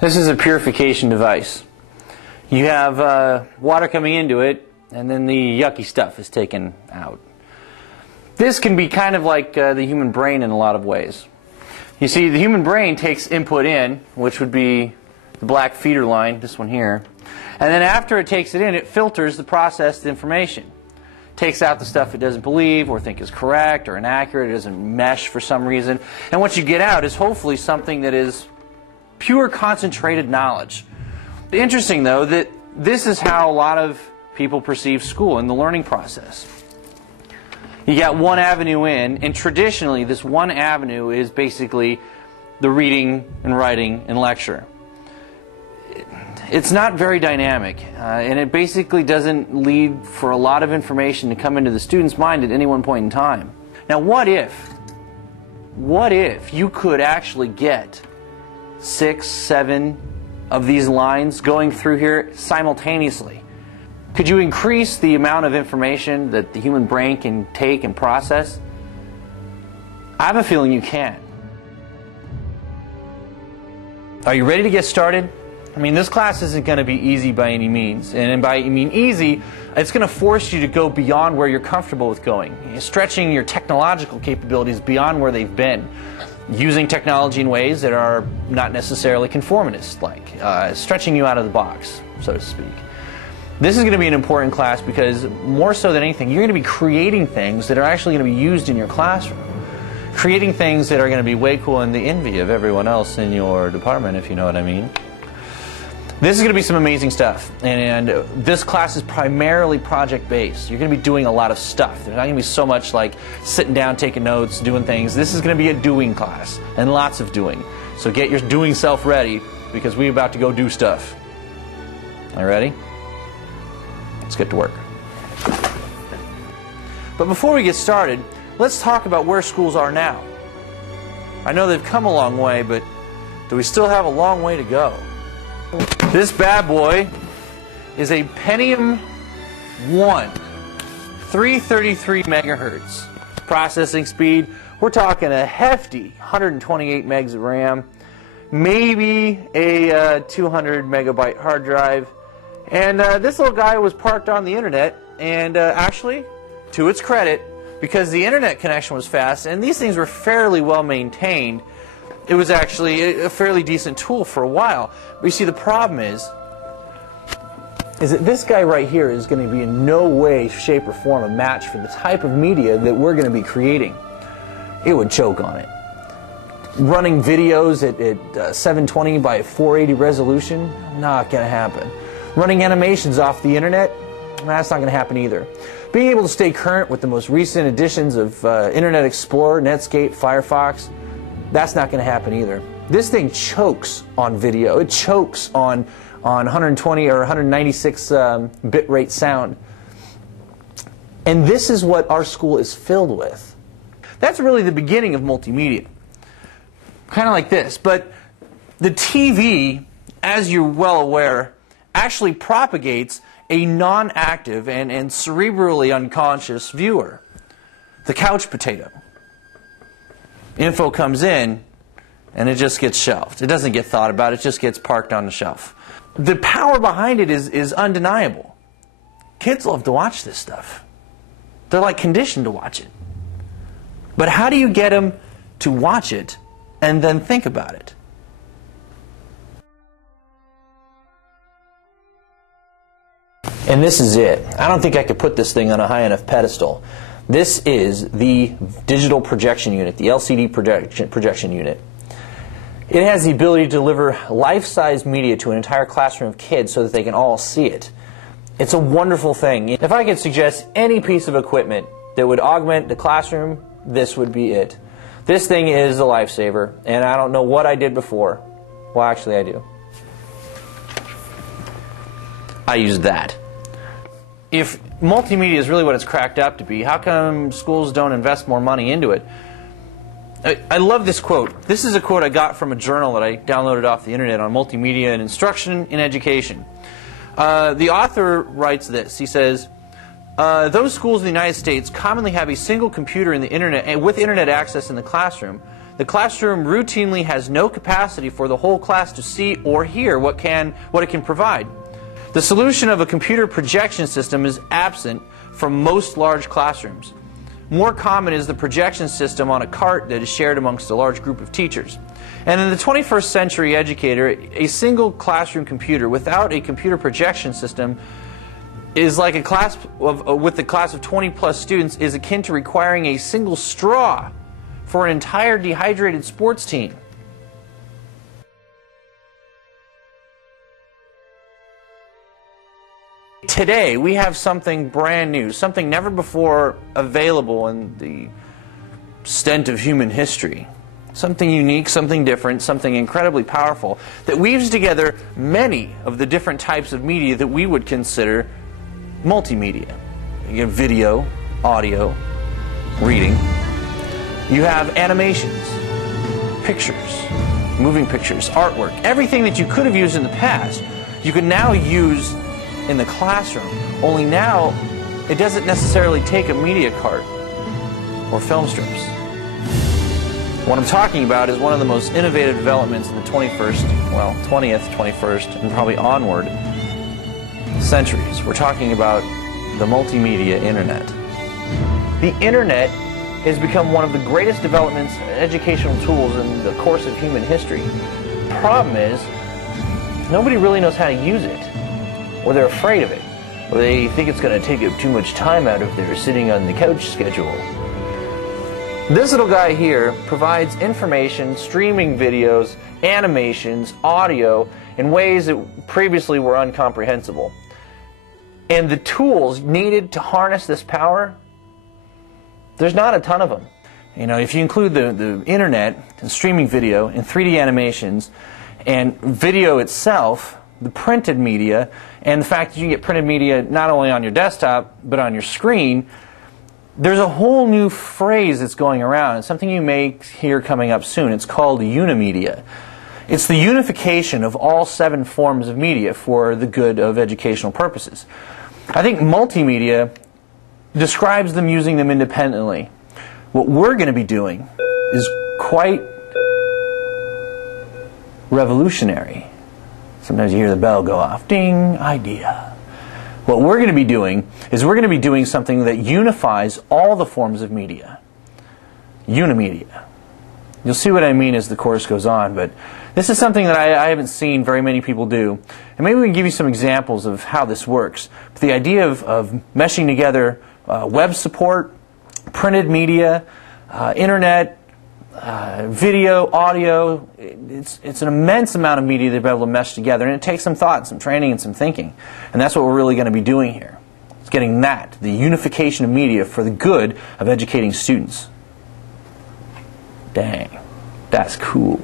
This is a purification device. You have water coming into it, and then the yucky stuff is taken out. This can be kind of like the human brain in a lot of ways. You see, the human brain takes input in, which would be the black feeder line, this one here, and then after it takes it in, it filters the processed information. Takes out the stuff it doesn't believe or think is correct or inaccurate, it doesn't mesh for some reason, and what you get out is hopefully something that is pure concentrated knowledge. Interesting though that this is how a lot of people perceive school and the learning process. You got one avenue in, and traditionally this one avenue is basically the reading and writing and lecture. It's not very dynamic, and it basically doesn't lead for a lot of information to come into the student's mind at any one point in time. Now what if you could actually get 6, 7 of these lines going through here simultaneously? Could you increase the amount of information that the human brain can take and process? I have a feeling you can. Are you ready to get started? I mean, this class isn't going to be easy by any means. And by I mean easy, it's going to force you to go beyond where you're comfortable with going. Stretching your technological capabilities beyond where they've been. Using technology in ways that are not necessarily conformist, like stretching you out of the box, so to speak. This is going to be an important class because more so than anything, you're going to be creating things that are actually going to be used in your classroom. Creating things that are going to be way cool and the envy of everyone else in your department, if you know what I mean. This is going to be some amazing stuff, and this class is primarily project-based. You're going to be doing a lot of stuff. There's not going to be so much like sitting down, taking notes, doing things. This is going to be a doing class, and lots of doing. So get your doing self ready, because we're about to go do stuff. Are you ready? Let's get to work. But before we get started, let's talk about where schools are now. I know they've come a long way, but do we still have a long way to go? This bad boy is a Pentium 1, 333 megahertz processing speed. We're talking a hefty 128 megs of RAM, maybe a 200 megabyte hard drive, and this little guy was parked on the internet, and actually, to its credit, because the internet connection was fast and these things were fairly well maintained, it was actually a fairly decent tool for a while. But you see, the problem is that this guy right here is going to be in no way, shape, or form a match for the type of media that we're going to be creating. It would choke on it. Running videos at 720 by 480 resolution, not going to happen. Running animations off the internet, that's not going to happen either. Being able to stay current with the most recent editions of Internet Explorer, Netscape, Firefox, that's not going to happen either. This thing chokes on video. It chokes on 120 or 196 bit rate sound. And this is what our school is filled with. That's really the beginning of multimedia. Kind of like this. But the TV, as you're well aware, actually propagates a non-active and cerebrally unconscious viewer. The couch potato. Info comes in, and it just gets shelved. It doesn't get thought about, it just gets parked on the shelf. The power behind it is undeniable. Kids love to watch this stuff. They're like conditioned to watch it. But how do you get them to watch it and then think about it? And this is it. I don't think I could put this thing on a high enough pedestal. This is the digital projection unit, the LCD projection unit. It has the ability to deliver life-size media to an entire classroom of kids so that they can all see it. It's a wonderful thing. If I could suggest any piece of equipment that would augment the classroom, this would be it. This thing is a lifesaver, and I don't know what I did before. Well, actually I do. I used that. If multimedia is really what it's cracked up to be, how come schools don't invest more money into it? I love this quote. This is a quote I got from a journal that I downloaded off the internet on multimedia and instruction in education. The author writes this. He says, those schools in the United States commonly have a single computer in the internet and with internet access in the classroom the classroom routinely has no capacity for the whole class to see or hear what it can provide. The solution of a computer projection system is absent from most large classrooms. More common is the projection system on a cart that is shared amongst a large group of teachers. And in the 21st century educator, a single classroom computer without a computer projection system is like a class with a class of 20 plus students is akin to requiring a single straw for an entire dehydrated sports team. Today we have something brand new, something never before available in the extent of human history. Something unique, something different, something incredibly powerful that weaves together many of the different types of media that we would consider multimedia. You have video, audio, reading. You have animations, pictures, moving pictures, artwork. Everything that you could have used in the past, you can now use in the classroom. Only now, it doesn't necessarily take a media cart or film strips. What I'm talking about is one of the most innovative developments in the 20th, 21st, and probably onward centuries. We're talking about the multimedia internet. The internet has become one of the greatest developments, educational tools in the course of human history. The problem is, nobody really knows how to use it, or they're afraid of it, or they think it's going to take up too much time out of their sitting on the couch schedule. This little guy here provides information, streaming videos, animations, audio in ways that previously were incomprehensible. And the tools needed to harness this power, there's not a ton of them. You know, if you include the internet and streaming video and 3D animations and video itself, the printed media, and the fact that you can get printed media not only on your desktop but on your screen, there's a whole new phrase that's going around. It's something you may hear coming up soon. It's called unimedia. It's the unification of all 7 forms of media for the good of educational purposes. I think multimedia describes them using them independently. What we're going to be doing is quite revolutionary. Sometimes you hear the bell go off. Ding, idea. What we're going to be doing is we're going to be doing something that unifies all the forms of media. Unimedia. You'll see what I mean as the course goes on, but this is something that I haven't seen very many people do. And maybe we can give you some examples of how this works. But the idea of meshing together web support, printed media, internet, video, audio, it's an immense amount of media to be able to mesh together, and it takes some thought, some training, and some thinking. And that's what we're really going to be doing here. It's getting that, the unification of media for the good of educating students. Dang, that's cool.